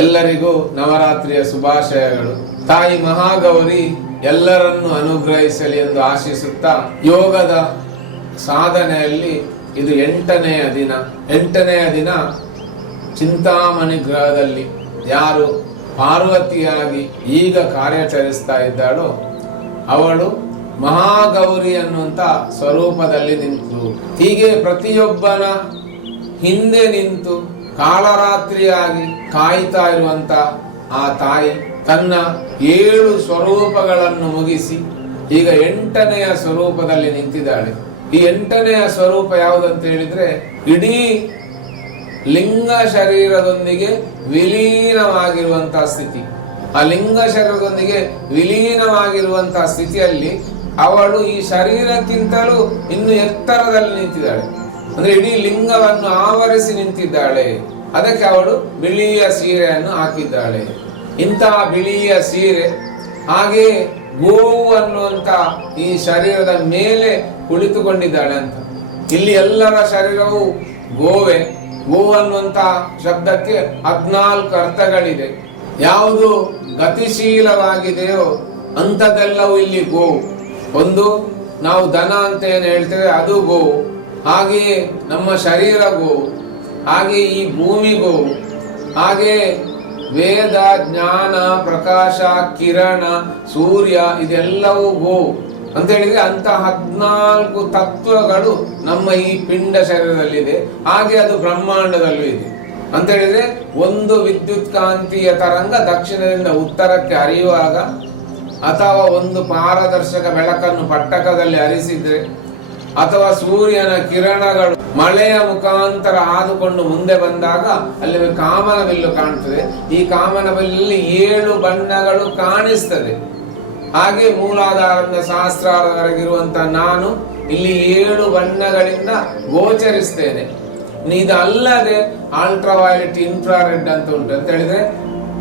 ಎಲ್ಲರಿಗೂ ನವರಾತ್ರಿಯ ಶುಭಾಶಯಗಳು. ತಾಯಿ ಮಹಾಗೌರಿ ಎಲ್ಲರನ್ನು ಅನುಗ್ರಹಿಸಲಿ ಎಂದು ಆಶಿಸುತ್ತಾ, ಯೋಗದ ಸಾಧನೆಯಲ್ಲಿ ಇದು 8ನೆಯ ದಿನ. 8ನೆಯ ದಿನ ಚಿಂತಾಮಣಿ ಗ್ರಹದಲ್ಲಿ ಯಾರು ಪಾರ್ವತಿಯಾಗಿ ಈಗ ಕಾರ್ಯಾಚರಿಸ್ತಾ ಇದ್ದಾಳೋ ಅವಳು ಮಹಾಗೌರಿ ಅನ್ನುವಂತ ಸ್ವರೂಪದಲ್ಲಿ ನಿಂತು, ಹೀಗೆ ಪ್ರತಿಯೊಬ್ಬನ ಹಿಂದೆ ನಿಂತು ಕಾಳರಾತ್ರಿಯಾಗಿ ಕಾಯ್ತಾ ಇರುವಂತ ಆ ತಾಯಿ ತನ್ನ 7 ಸ್ವರೂಪಗಳನ್ನು ಮುಗಿಸಿ ಈಗ 8ನೆಯ ಸ್ವರೂಪದಲ್ಲಿ ನಿಂತಿದ್ದಾಳೆ. ಈ 8ನೆಯ ಸ್ವರೂಪ ಯಾವುದಂತ ಹೇಳಿದ್ರೆ, ಇಡೀ ಲಿಂಗ ಶರೀರದೊಂದಿಗೆ ವಿಲೀನವಾಗಿರುವಂತಹ ಸ್ಥಿತಿ. ಆ ಲಿಂಗ ಶರೀರದೊಂದಿಗೆ ವಿಲೀನವಾಗಿರುವಂತಹ ಸ್ಥಿತಿಯಲ್ಲಿ ಅವಳು ಈ ಶರೀರಕ್ಕಿಂತಲೂ ಇನ್ನು ಎತ್ತರದಲ್ಲಿ ನಿಂತಿದ್ದಾಳೆ. ಅಂದ್ರೆ ಇಡೀ ಲಿಂಗವನ್ನು ಆವರಿಸಿ ನಿಂತಿದ್ದಾಳೆ. ಅದಕ್ಕೆ ಅವಳು ಬಿಳಿಯ ಸೀರೆಯನ್ನು ಹಾಕಿದ್ದಾಳೆ. ಇಂತಹ ಬಿಳಿಯ ಸೀರೆ, ಹಾಗೆ ಗೋವು ಅನ್ನುವಂತ ಈ ಶರೀರದ ಮೇಲೆ ಕುಳಿತುಕೊಂಡಿದ್ದಾಳೆ ಅಂತ. ಇಲ್ಲಿ ಎಲ್ಲರ ಶರೀರವು ಗೋವೆ. ಗೋ ಅನ್ನುವಂತ ಶಬ್ದಕ್ಕೆ 14 ಅರ್ಥಗಳಿದೆ. ಯಾವುದು ಗತಿಶೀಲವಾಗಿದೆಯೋ ಅಂಥದ್ದೆಲ್ಲವೂ ಇಲ್ಲಿ ಗೋವು. ಒಂದು, ನಾವು ದನ ಅಂತ ಏನು ಹೇಳ್ತೇವೆ ಅದು ಗೋವು. ಹಾಗೆಯೇ ನಮ್ಮ ಶರೀರ ಗೋವು, ಹಾಗೆ ಈ ಭೂಮಿ ಗೋವು, ಹಾಗೆ ವೇದ, ಜ್ಞಾನ, ಪ್ರಕಾಶ, ಕಿರಣ, ಸೂರ್ಯ ಇದೆಲ್ಲವೂ ಗೋವು ಅಂತ ಹೇಳಿದ್ರೆ ಅಂತ 14 ತತ್ವಗಳು ನಮ್ಮ ಈ ಪಿಂಡ ಶರೀರದಲ್ಲಿದೆ. ಹಾಗೆ ಅದು ಬ್ರಹ್ಮಾಂಡದಲ್ಲೂ ಇದೆ ಅಂತ ಹೇಳಿದ್ರೆ, ಒಂದು ವಿದ್ಯುತ್ ಕಾಂತೀಯ ತರಂಗ ದಕ್ಷಿಣದಿಂದ ಉತ್ತರಕ್ಕೆ ಹರಿಯುವಾಗ, ಅಥವಾ ಒಂದು ಪಾರದರ್ಶಕ ಬೆಳಕನ್ನು ಪಟ್ಟಕದಲ್ಲಿ ಹರಿಸಿದ್ರೆ, ಅಥವಾ ಸೂರ್ಯನ ಕಿರಣಗಳು ಮಳೆಯ ಮುಖಾಂತರ ಹಾದುಕೊಂಡು ಮುಂದೆ ಬಂದಾಗ ಅಲ್ಲಿ ಕಾಮನಬಿಲ್ಲು ಕಾಣ್ತದೆ. ಈ ಕಾಮನಬಿಲ್ಲಲ್ಲಿ 7 ಬಣ್ಣಗಳು ಕಾಣಿಸ್ತದೆ. ಹಾಗೆ ಮೂಲಾಧಾರದಿಂದ ಸಹಸ್ರಾರವರೆಗಿರುವಂತ ನಾನು ಇಲ್ಲಿ 7 ಬಣ್ಣಗಳಿಂದ ಗೋಚರಿಸ್ತೇನೆ. ಇದಲ್ಲದೆ ಅಲ್ಟ್ರಾವೈಲೆಟ್, ಇನ್ಫ್ರಾರೆಡ್ ಅಂತ ಉಂಟು ಅಂತ ಹೇಳಿದ್ರೆ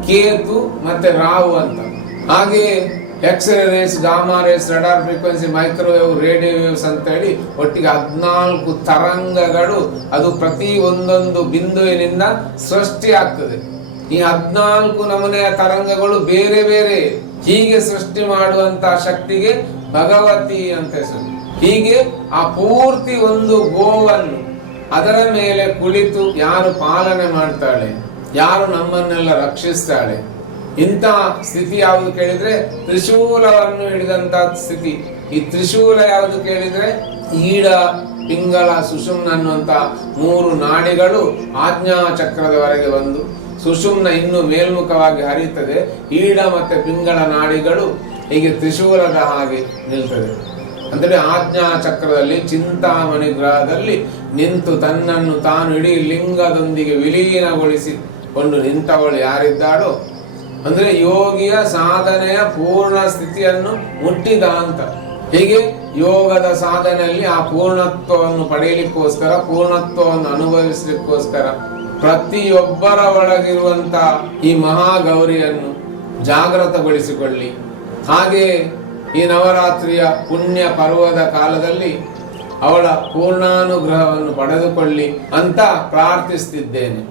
ಕೇತು ಮತ್ತೆ ರಾಹು ಅಂತ. ಹಾಗೆ X ray rays, gamma rays, radar frequency, microwave, radio waves ಅಂತ ಹೇಳಿ ಒಟ್ಟಿಗೆ 14 ತರಂಗಗಳು ಅದು ಪ್ರತಿ ಒಂದೊಂದು ಬಿಂದುವಿನಿಂದ ಸೃಷ್ಟಿ ಆಗ್ತದೆ. ಈ 14 ನಮೂನೆಯ ತರಂಗಗಳು ಬೇರೆ ಬೇರೆ. ಹೀಗೆ ಸೃಷ್ಟಿ ಮಾಡುವಂತ ಶಕ್ತಿಗೆ ಭಗವತಿ ಅಂತ ಹೆಸರು. ಹೀಗೆ ಆ ಪೂರ್ತಿ ಒಂದು ಗೋವನ್ನು ಅದರ ಮೇಲೆ ಕುಳಿತು ಯಾರು ಪಾಲನೆ ಮಾಡ್ತಾಳೆ, ಯಾರು ನಮ್ಮನ್ನೆಲ್ಲ ರಕ್ಷಿಸ್ತಾಳೆ, ಇಂತಹ ಸ್ಥಿತಿ ಯಾವುದು ಕೇಳಿದ್ರೆ ತ್ರಿಶೂಲವನ್ನು ಹಿಡಿದಂತ ಸ್ಥಿತಿ. ಈ ತ್ರಿಶೂಲ ಯಾವುದು ಕೇಳಿದ್ರೆ ಈಡ, ಪಿಂಗಳ, ಸುಷುಮ್ನ ಅನ್ನುವಂತ 3 ನಾಡಿಗಳು ಆಜ್ಞಾ ಚಕ್ರದವರೆಗೆ ಬಂದು ಸುಷುಮ್ನ ಇನ್ನು ಮೇಲ್ಮುಖವಾಗಿ ಹರಿಯುತ್ತದೆ. ಈಡ ಮತ್ತೆ ಪಿಂಗಳ ನಾಡಿಗಳು ಹೀಗೆ ತ್ರಿಶೂಲದ ಹಾಗೆ ನಿಲ್ತದೆ. ಅಂದರೆ ಆಜ್ಞಾ ಚಕ್ರದಲ್ಲಿ ಚಿಂತಾಮಣಿ ಗ್ರಹದಲ್ಲಿ ನಿಂತು ತನ್ನನ್ನು ತಾನು ಇಡೀ ಲಿಂಗದೊಂದಿಗೆ ವಿಲೀನಗೊಳಿಸಿಕೊಂಡು ನಿಂತವಳು ಯಾರಿದ್ದಾಳೋ, ಅಂದ್ರೆ ಯೋಗಿಯ ಸಾಧನೆಯ ಪೂರ್ಣ ಸ್ಥಿತಿಯನ್ನು ಮುಟ್ಟಿದ ಅಂತ. ಹೀಗೆ ಯೋಗದ ಸಾಧನೆಯಲ್ಲಿ ಆ ಪೂರ್ಣತ್ವವನ್ನು ಪಡೆಯಲಿಕ್ಕೋಸ್ಕರ, ಪೂರ್ಣತ್ವವನ್ನು ಅನುಭವಿಸಲಿಕ್ಕೋಸ್ಕರ ಪ್ರತಿಯೊಬ್ಬರ ಒಳಗಿರುವಂತ ಈ ಮಹಾಗೌರಿಯನ್ನು ಜಾಗೃತಗೊಳಿಸಿಕೊಳ್ಳಿ. ಹಾಗೆ ಈ ನವರಾತ್ರಿಯ ಪುಣ್ಯ ಪರ್ವದ ಕಾಲದಲ್ಲಿ ಅವಳ ಪೂರ್ಣಾನುಗ್ರಹವನ್ನು ಪಡೆದುಕೊಳ್ಳಿ ಅಂತ ಪ್ರಾರ್ಥಿಸುತ್ತಿದ್ದೇನೆ.